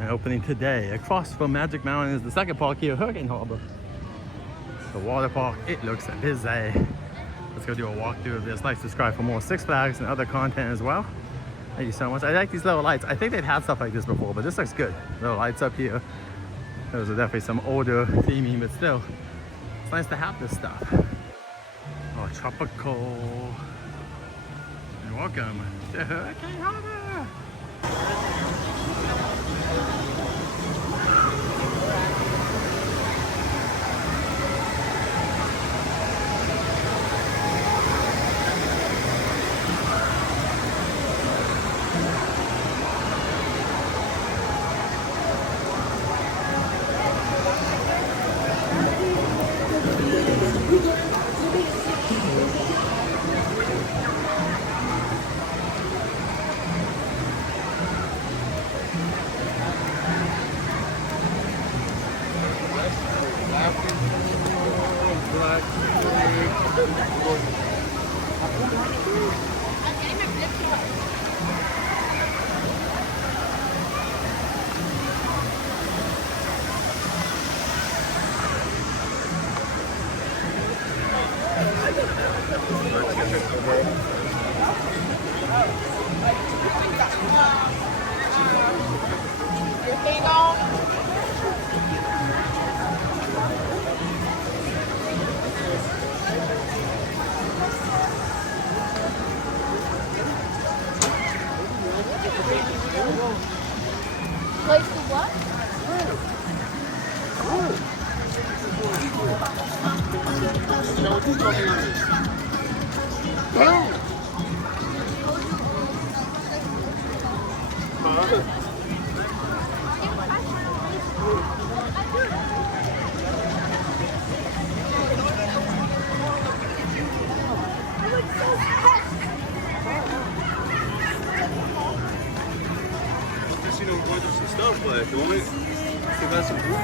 And opening today. Across from Magic Mountain is the second park here, Hurricane Harbor. The water park, it looks busy. Let's go do a walkthrough of this. Like, subscribe for more Six Flags and other content as well. Thank you so much. I like these little lights. I think they've had stuff like this before, but this looks good. Little lights up here. Those are definitely some older theming, but still, it's nice to have this stuff. Oh, tropical. You're welcome to Hurricane Harbor. Place the what? You know, going through some stuff, like, don't it? Still got some food.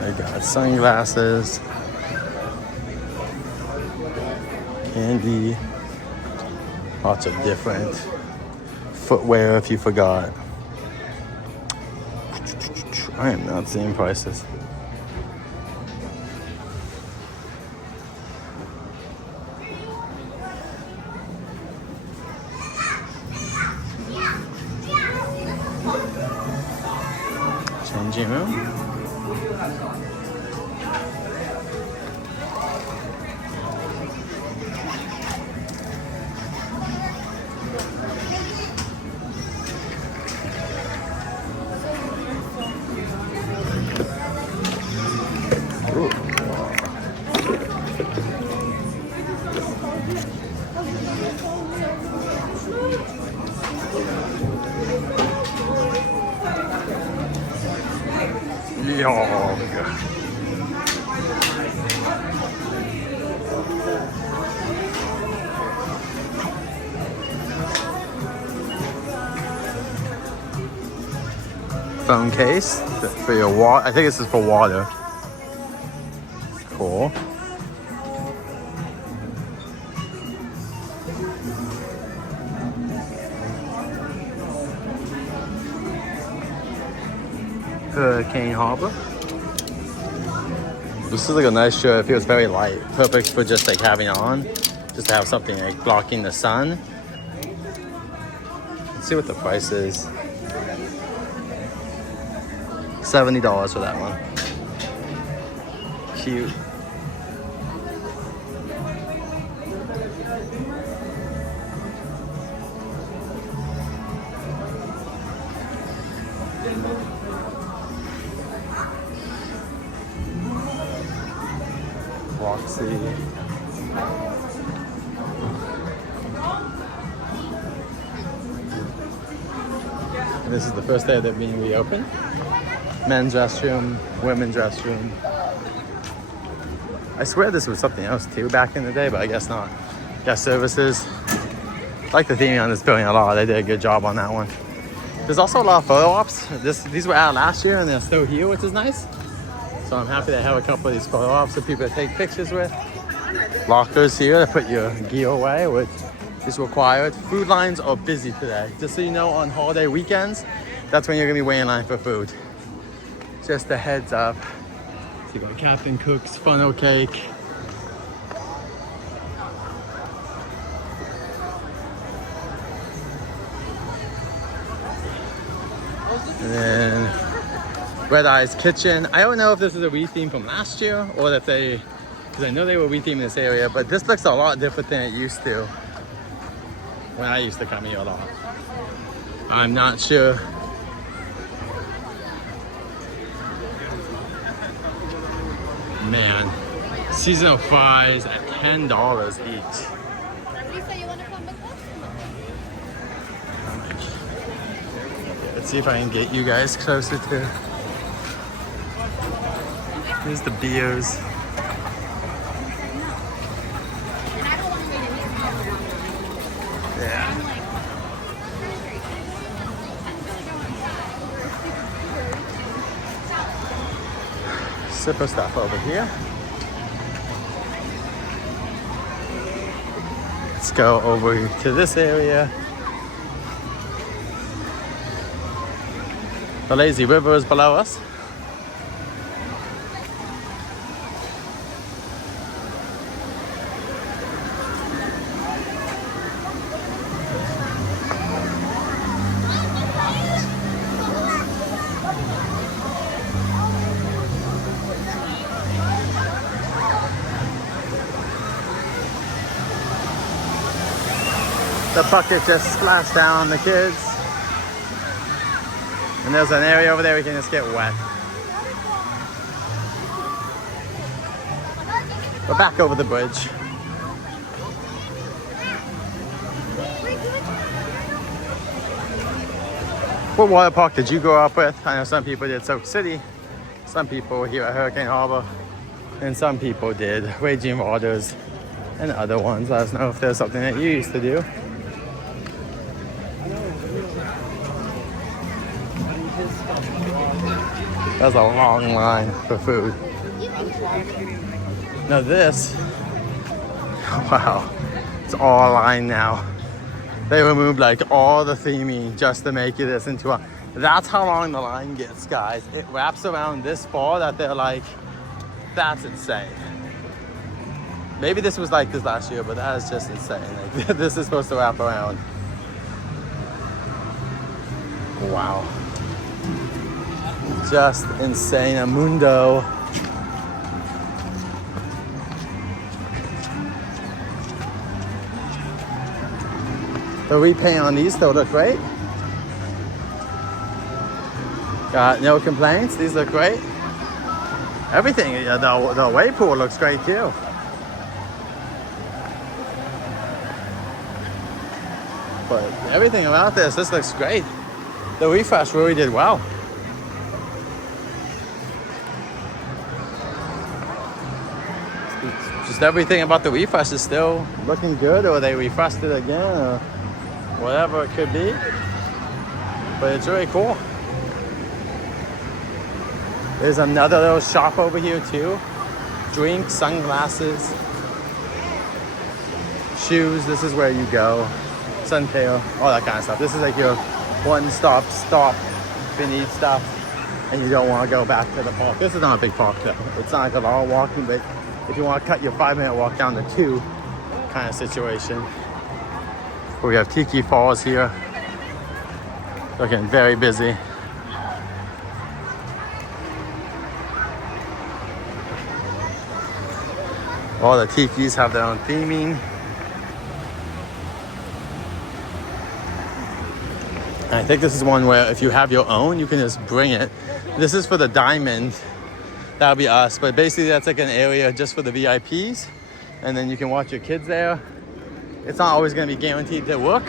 They got sunglasses, candy, lots of different footwear if you forgot. I am not seeing prices. Changing room. Phone case for your water. I think this is for water. Cool. Hurricane Harbor. This is like a nice shirt. It feels very light. Perfect for just like having it on. Just to have something like blocking the sun. Let's see what the price is. $70 for that one. Cute. Roxy. And this is the first day they're being reopened. Men's restroom, women's restroom. I swear this was something else too back in the day, but I guess not. Guest services. I like the theming on this building a lot. They did a good job on that one. There's also a lot of photo ops. These were out last year and they're still here, which is nice. So I'm happy to have a couple of these photo ops for people to take pictures with. Lockers here to put your gear away, which is required. Food lines are busy today. Just so you know, on holiday weekends, that's when you're gonna be waiting in line for food. Just a heads up. So you got Captain Cook's funnel cake. And then Red Eye's Kitchen. I don't know if this is a retheme from last year or if they, because I know they were retheming this area, but this looks a lot different than it used to when I used to come here a lot. I'm not sure. Man, seasonal fries at $10 each. Let's see if I can get you guys closer to. Here's the beers. Yeah. Super stuff over here. Let's go over to this area. The lazy river is below us. The bucket just splashed down on the kids. And there's an area over there we can just get wet. We're back over the bridge. What water park did you grow up with? I know some people did Soak City, some people here at Hurricane Harbor, and some people did Raging Waters and other ones. Let us know if there's something that you used to do. That's a long line for food. Now this, wow, it's all a line now. They removed like all the theming just to make it this into a, that's how long the line gets, guys. It wraps around this far that they're like, that's insane. Maybe this was like this last year, but that is just insane. Like, this is supposed to wrap around. Wow. Just insane, a mundo. The repaint on these still look great. Got no complaints, these look great. Everything, the wave pool looks great too. But everything about this looks great. The refresh really did well. Just everything about the refresh is still looking good, or they refreshed it again, or whatever it could be. But it's really cool. There's another little shop over here too. Drinks, sunglasses, shoes. This is where you go. Sun care, all that kind of stuff. This is like your one-stop stop if you need stuff. and you don't want to go back to the park. This is not a big park though. It's not like a lot of walking, but if you want to cut your 5-minute walk down to 2 kind of situation. We have Tiki Falls here. Looking very busy. All the tikis have their own theming. And I think this is one where if you have your own, you can just bring it. This is for the diamond. That'll be us. But basically that's like an area just for the VIPs. And then you can watch your kids there. It's not always going to be guaranteed to work.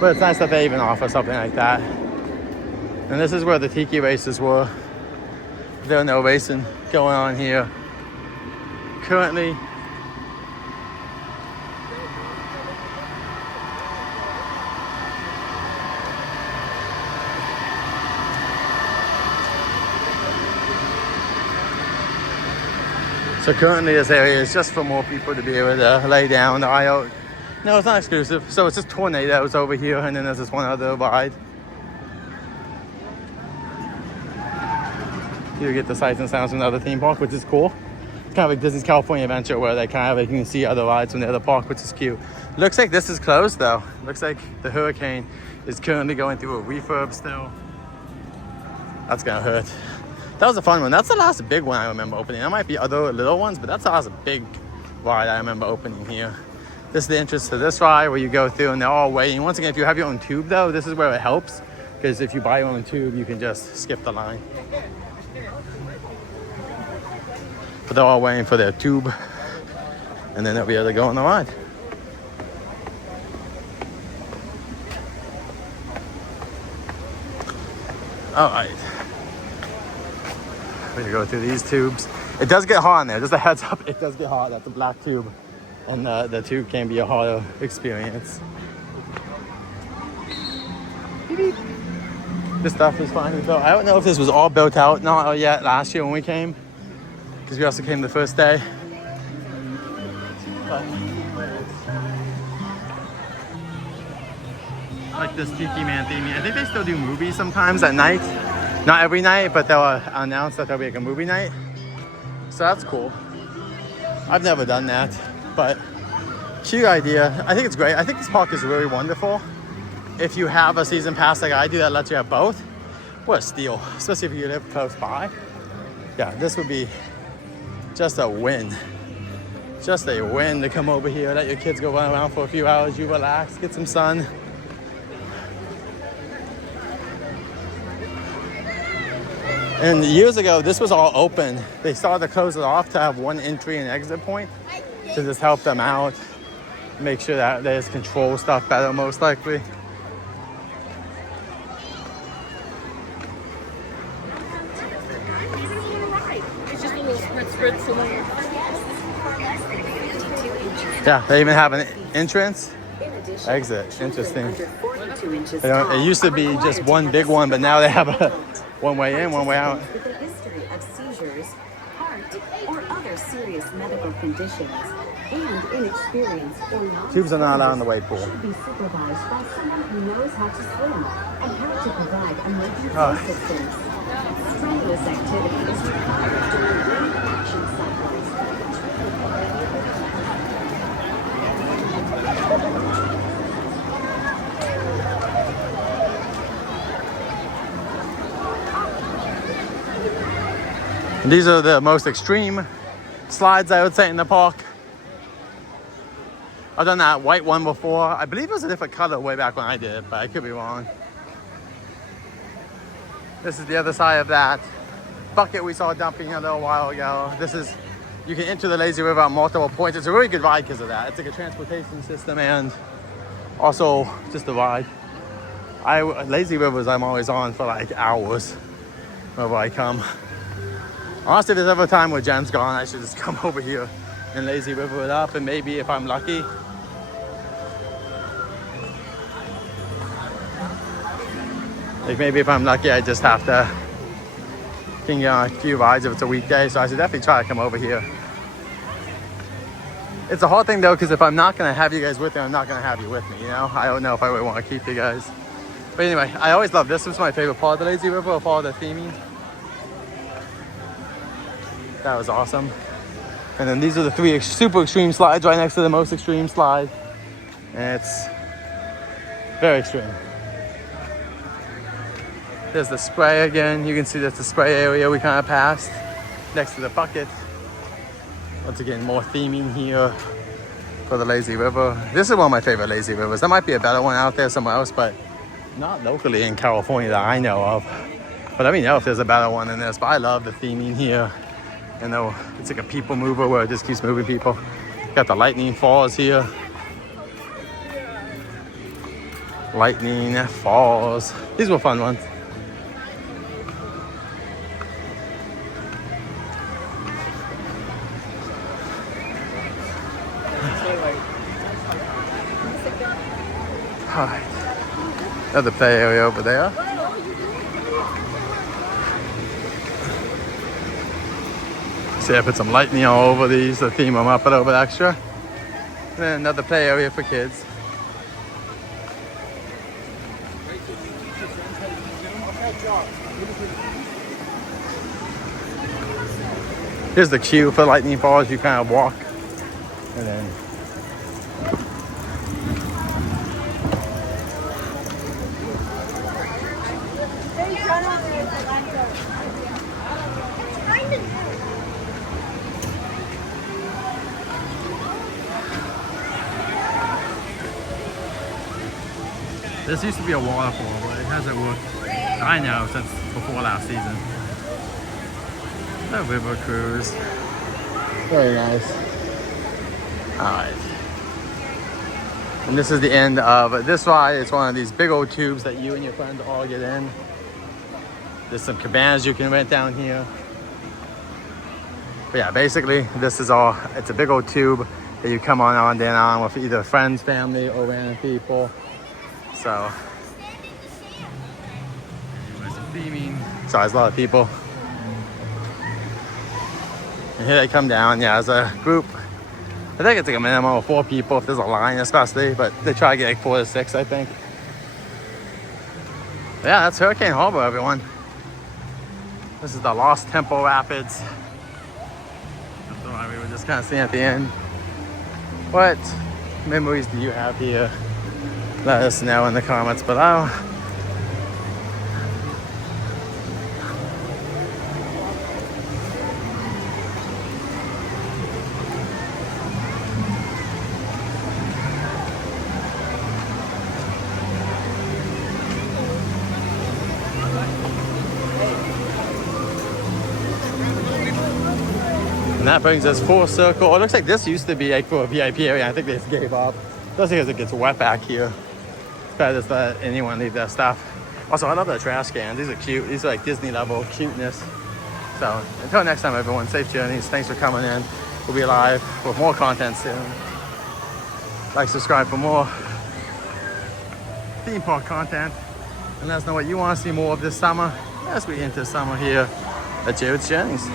But it's nice that they even offer something like that. And this is where the tiki races were. There are no racing going on here currently. So currently this area is just for more people to be able to lay down the aisle. No, it's not exclusive. So it's just tornadoes over here, and then there's this one other ride. You get the sights and sounds from another theme park, which is cool. It's kind of like Disney's California Adventure, where they kind of like you can see other rides from the other park, which is cute. Looks like this is closed though. Looks like the hurricane is currently going through a refurb still. That's gonna hurt. That was a fun one. That's the last big one I remember opening. There might be other little ones, but that's the last big ride I remember opening here. This is the entrance to this ride where you go through and they're all waiting. Once again, if you have your own tube though, this is where it helps. Because if you buy your own tube, you can just skip the line. But they're all waiting for their tube. And then they'll be able to go on the ride. All right. We're gonna go through these tubes. It does get hot in there, just a heads up, it does get hot. That's a black tube. And the tube can be a harder experience. This stuff is finally built. I don't know if this was all built out, not yet last year when we came. Because we also came the first day. But, like this Tiki Man theme. I think they still do movies sometimes at night. Not every night, but they'll announce that there'll be like a movie night. So that's cool. I've never done that, but cute idea. I think it's great. I think this park is really wonderful. If you have a season pass like I do that lets you have both, what a steal. Especially if you live close by. Yeah, this would be just a win. Just a win to come over here, let your kids go run around for a few hours, you relax, get some sun. And years ago, this was all open. They started to close it off to have one entry and exit point to just help them out, make sure that they just control stuff better, most likely. Yeah, they even have an entrance, exit. Interesting. It used to be just one big one, but now they have a one way in, one way out. With a history of seizures, heart, or other serious medical conditions, and inexperience or knowledge. Tubes are not allowed in the wade pool. Should be supervised by someone who knows how to swim and how to provide emergency assistance. Strenuous activity is required during wave action cycles. And these are the most extreme slides, I would say, in the park. I've done that white one before. I believe it was a different color way back when I did it, but I could be wrong. This is the other side of that bucket we saw dumping a little while ago. This is, you can enter the lazy river at multiple points. It's a really good ride because of that. It's like a transportation system and also just a ride. Lazy rivers I'm always on for like hours whenever I come. Honestly, if there's ever a time where Jen's gone, I should just come over here and lazy river it up, and maybe if I'm lucky, I just have to can get on a few rides if it's a weekday, so I should definitely try to come over here. It's a hard thing though, because if I'm not gonna have you guys with me, I'm not gonna have you with me, you know? I don't know if I would want to keep you guys. But anyway, I always love this. This was my favorite part of the lazy river, of all the theming. That was awesome. And then these are the 3 super extreme slides right next to the most extreme slide. And it's very extreme. There's the spray again. You can see that's the spray area we kind of passed next to the bucket. Once again, more theming here for the lazy river. This is one of my favorite lazy rivers. There might be a better one out there somewhere else, but not locally in California that I know of. But let me know if there's a better one than this. But I love the theming here. You know, it's like a people mover where it just keeps moving people. Got the lightning falls here. Lightning falls. These were fun ones. All right. Another play area over there. See, I put some lightning all over these to theme them up a little bit extra. And then another play area for kids. Here's the queue for Lightning Falls. You kind of walk and then this used to be a waterfall, but it hasn't worked, I know, since before last season. The river cruise. Very nice. Alright. And this is the end of this ride. It's one of these big old tubes that you and your friends all get in. There's some cabanas you can rent down here. But yeah, basically, this is all, it's a big old tube that you come on down on with either friends, family, or random people. So, so there's a lot of people. And here they come down, yeah, as a group. I think it's like a minimum of 4 people if there's a line especially, but they try to get like 4 to 6, I think. But yeah, that's Hurricane Harbor, everyone. This is the Lost Temple Rapids. That's the one we were just kind of seeing at the end. What memories do you have here? Let us know in the comments below. And that brings us full circle. It looks like this used to be like for a VIP area. I think they just gave up. Especially because it gets wet back here. It's better just let anyone leave their stuff. Also, I love the trash cans. These are cute. These are like Disney level cuteness. So until next time, everyone, safe journeys. Thanks for coming in. We'll be live with more content soon. Like, subscribe for more theme park content. And let us know what you want to see more of this summer as we enter summer here at Jared's Journeys.